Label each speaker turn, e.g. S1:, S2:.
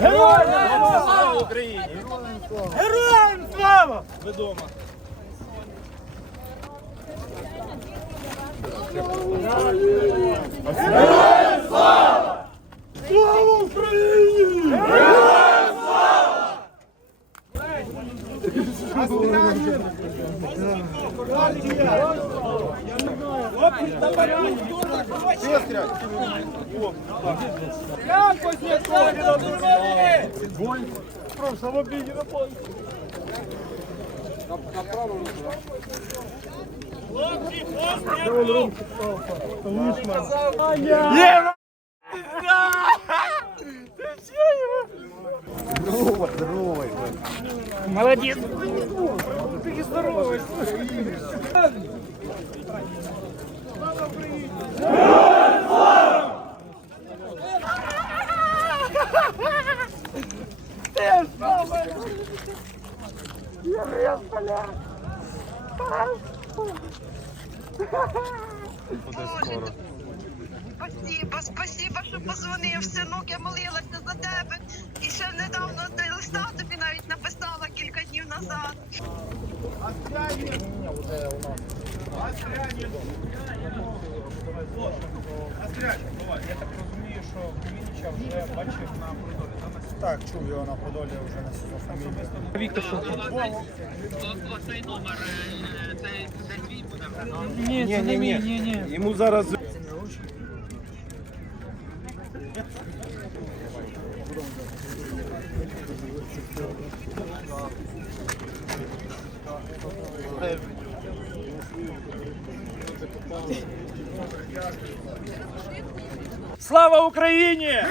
S1: Героям слава Україні! Героям слава! Ведомо. Слава Україні! Гольф. В прошлом обеде на пальце. На правую руку, да? Здорово, здорово.
S2: Молодец.
S1: Ты здоровый. Слава,
S3: Спасибо, спасибо, що позвонив, синок, я молилася за тебе. І ще недавно ти листа тобі навіть написала кілька днів назад. Я так
S1: що Кулініча вже бачив на коридорі. Так, чув його на Подолі вже на фамілію. Віктор Оцей номер, це це твій буде.
S2: Ні, це не
S1: мій,
S2: ні, ні.
S1: Йому зараз Слава Україні!